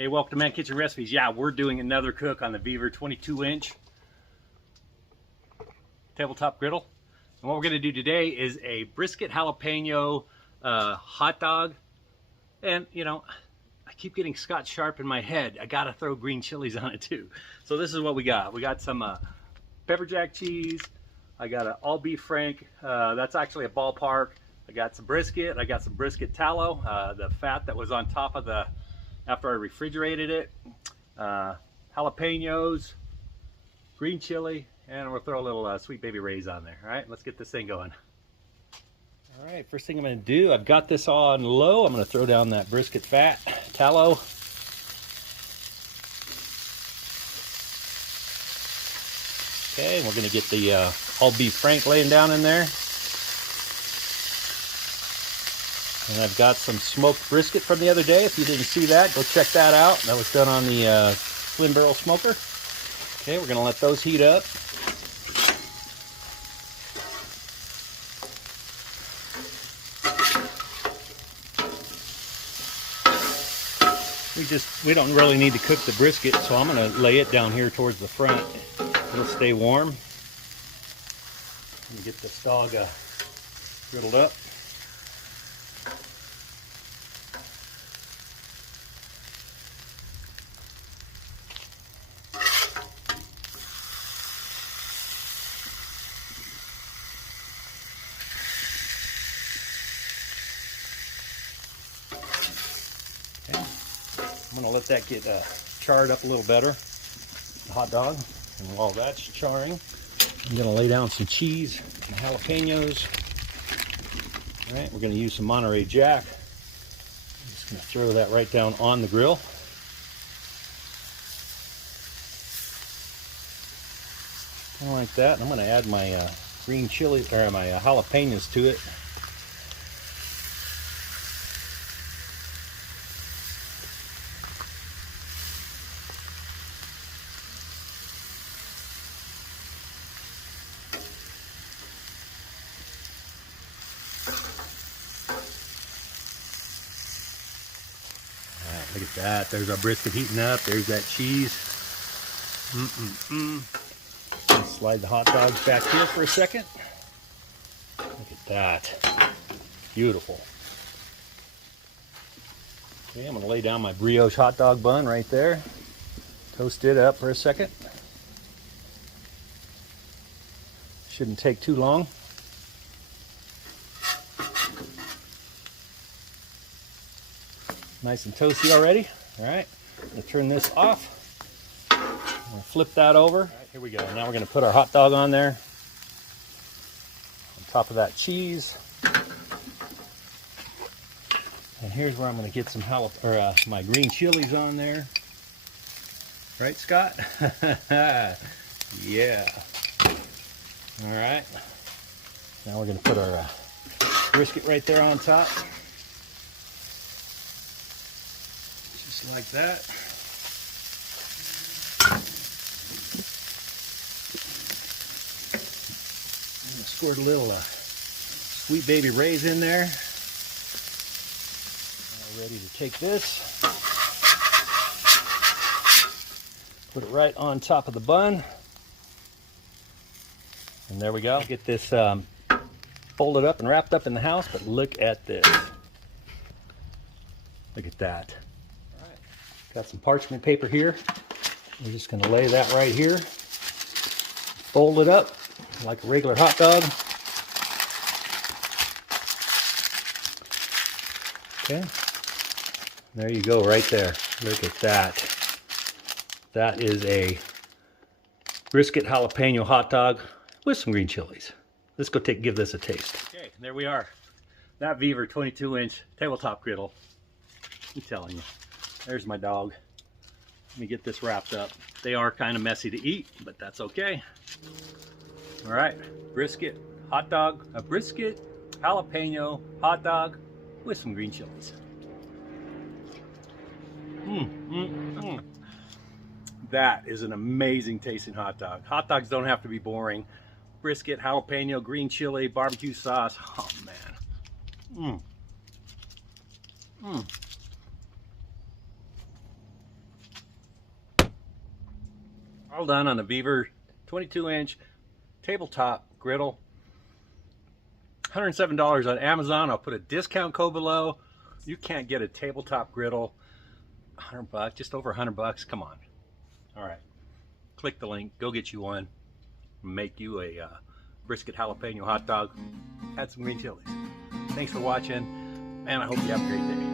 Hey, welcome to Man Kitchen Recipes. Yeah, we're doing another cook on the VEVOR 22-inch tabletop griddle. And what we're going to do today is a brisket jalapeno hot dog. And, you know, I keep getting Scotch Sharp in my head. I got to throw green chilies on it too. So this is what we got. We got some pepper jack cheese. I got an all beef frank. That's actually a ballpark. I got some brisket. I got some brisket tallow, the fat that was on top of the after I refrigerated it, jalapenos, green chili, and we'll throw a little Sweet Baby Ray's on there. All right, let's get this thing going. All right, first thing I'm going to do, I've got this on low. I'm going to throw down that brisket fat, tallow. Okay, and we're going to get the all beef frank laying down in there. And I've got some smoked brisket from the other day. If you didn't see that, go check that out. That was done on the Slim Barrel Smoker. Okay, we're going to let those heat up. We don't really need to cook the brisket, so I'm going to lay it down here towards the front. It'll stay warm. Let me get this dog griddled up. I'm going to let that get charred up a little better, the hot dog. And while that's charring, I'm going to lay down some cheese and jalapenos. All right, we're going to use some Monterey Jack. I'm just going to throw that right down on the grill. Kind of like that. And I'm going to add my green chili, or my jalapenos to it. Look at that. There's our brisket heating up. There's that cheese. Slide the hot dogs back here for a second. Look at that. Beautiful. Okay, I'm going to lay down my brioche hot dog bun right there. Toast it up for a second. Shouldn't take too long. Nice and toasty already. All right, I'm going to turn this off. I'm going to flip that over. All right, here we go. Now we're going to put our hot dog on there, on top of that cheese. And here's where I'm going to get some my green chilies on there. Right, Scott? Yeah. All right. Now we're going to put our brisket right there on top. Like that. I'm going to squirt a little Sweet Baby Ray's in there. Now ready to take this, put it right on top of the bun, and there we go. Get this folded up and wrapped up in the house, but look at this. Look at that. Got some parchment paper here. We're just going to lay that right here. Fold it up like a regular hot dog. Okay. There you go, right there. Look at that. That is a brisket jalapeno hot dog with some green chilies. Let's go give this a taste. Okay, there we are. That VEVOR 22-inch tabletop griddle. I'm telling you. There's my dog. Let me get this wrapped up. They are kind of messy to eat, but that's okay. All right, brisket, hot dog, a brisket, jalapeno, hot dog with some green chilies. That is an amazing tasting hot dog. Hot dogs don't have to be boring. Brisket, jalapeno, green chili, barbecue sauce. Oh man. All done on the VEVOR 22-inch tabletop griddle. $107 on Amazon. I'll put a discount code below. You can't get a tabletop griddle. $100, just over $100. Come on. All right. Click the link. Go get you one. Make you a brisket jalapeno hot dog. Add some green chilies. Thanks for watching, and I hope you have a great day.